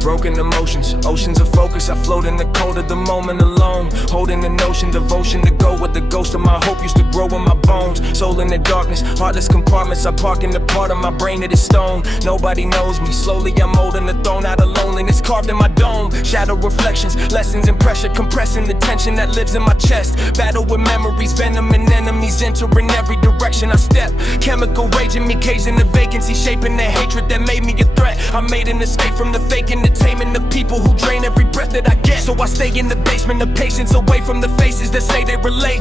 Broken emotions, oceans of focus. I float in the cold of the moment alone, holding the notion, devotion to go with the ghost of my hope used to grow in my bones. Soul in the darkness, heartless compartments. I park in the part of my brain that is stone. Nobody knows me, slowly I'm holding the throne out of loneliness carved in my dome. Shadow reflections, lessons and pressure, compressing the tension that lives in my chest. Battle with memories, venom and enemies entering every direction I step. Chemical raging me, caging the vacancy, shaping the hatred that made me a threat. I made an escape from the fake and taming the people who drain every breath that I get. So I stay in the basement of patience, away from the faces that say they relate.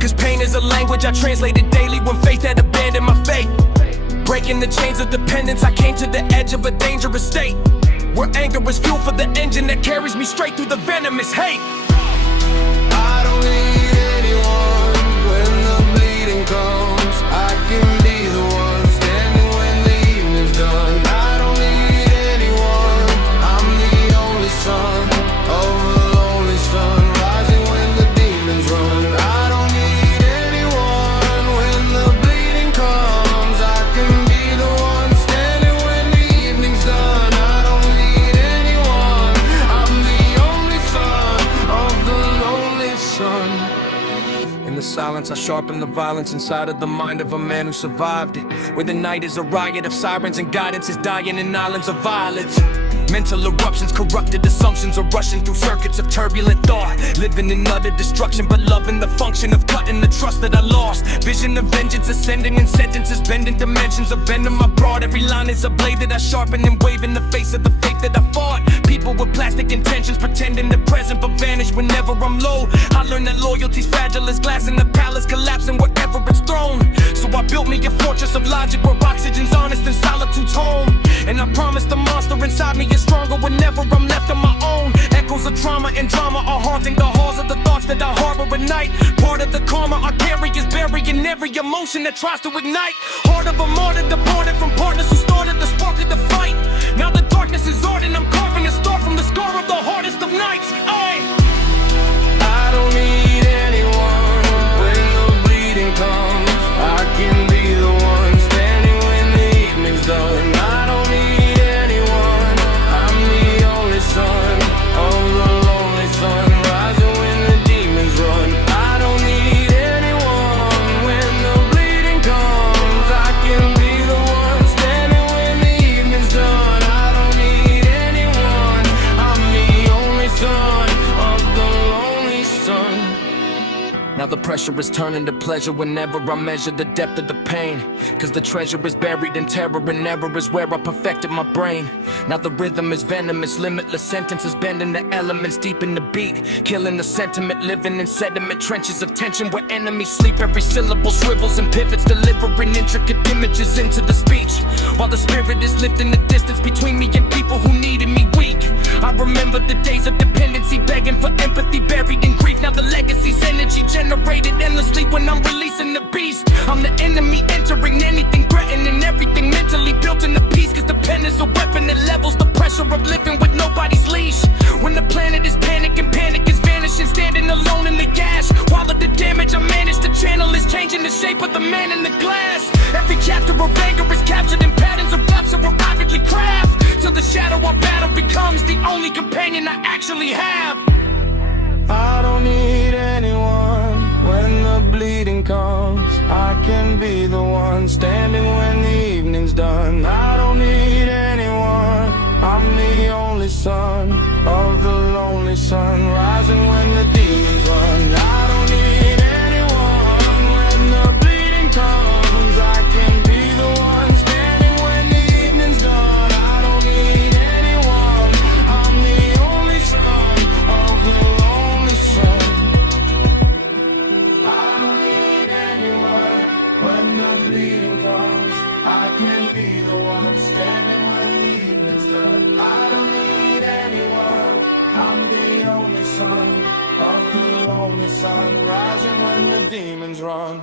Cause pain is a language I translated daily when faith had abandoned my faith. Breaking the chains of dependence, I came to the edge of a dangerous state, where anger is fuel for the engine that carries me straight through the venomous hate. I don't need anyone when the bleeding comes. I can be the one standing when the evening's done. I don't need anyone, I'm the only son of a lonely sun, rising when the demons run. I don't need anyone when the bleeding comes. I can be the one standing when the evening's done. I don't need anyone, I'm the only son of the lonely sun. In the silence I sharpen the violence inside of the mind of a man who survived it, where the night is a riot of sirens and guidance is dying in islands of violence. Mental eruptions, corrupted assumptions are rushing through circuits of turbulent thought, living in utter destruction but loving the function of cutting the trust that I lost. Vision of vengeance ascending in sentences, bending dimensions of venom I brought. Every line is a blade that I sharpen and wave in the face of the faith that I fought. People with plastic intentions pretending they're present but vanish whenever I'm low. I learned that loyalty's fragile as glass in the palace, collapsing wherever it's thrown. So I built me a fortress of logic where oxygen's honest and solitude's home. And I promise the monster inside me is stronger whenever I'm left on my own. Echoes of trauma and drama are haunting the halls of the thoughts that I harbor at night. Part of the karma I carry is burying every emotion that tries to ignite. Heart of a martyr departed from partners who started the spark of the fight. Now the darkness is ardent, I'm carving a star from the scar of the hardest of nights. I don't need anyone when the bleeding comes. I can be the one standing when the evening's done. I don't need anyone, I'm the only son of the lonely sun, rising when the demons run. I don't need anyone when the bleeding comes. I can be the one standing when the evening's done. I don't need anyone, I'm the only son of the lonely sun. Now the pressure is turning to pleasure whenever I measure the depth of the pain. Cause the treasure is buried in terror and error is where I perfected my brain. Now the rhythm is venomous, limitless sentences bending the elements deep in the beat, killing the sentiment, living in sediment trenches of tension where enemies sleep. Every syllable swivels and pivots, delivering intricate images into the speech, while the spirit is lifting the distance between me and people who needed me weak. I remember the days of dependency, begging for empathy, buried in grief. Now the legacy's energy generated endlessly when I'm releasing the beast. I'm the enemy entering anything, threatening everything, mentally built into peace. Cause the pen is a weapon that levels the pressure of living with nobody's leash. When the planet is panicking, panic is vanishing, standing alone in the ash. While of the damage I managed to channel is changing the shape of the man in the glass. Every chapter of anger is captured in patterns of rapture where I rapidly craft, till the shadow I battle becomes the only companion I actually have. I don't need anyone when the bleeding comes. I can be the one standing when the evening's done. I don't need anyone, I'm the only son of the lonely sun, rising when the demons run. I don't need anyone when the bleeding comes. I can be the one standing when the evening's done. I don't need anyone, I'm the only son of the lonely sun. I don't need anyone when the bleeding comes. I can be the one standing when the evening's done. I don't need anyone, I'm the only son of the lonely sun, rising when the demons run.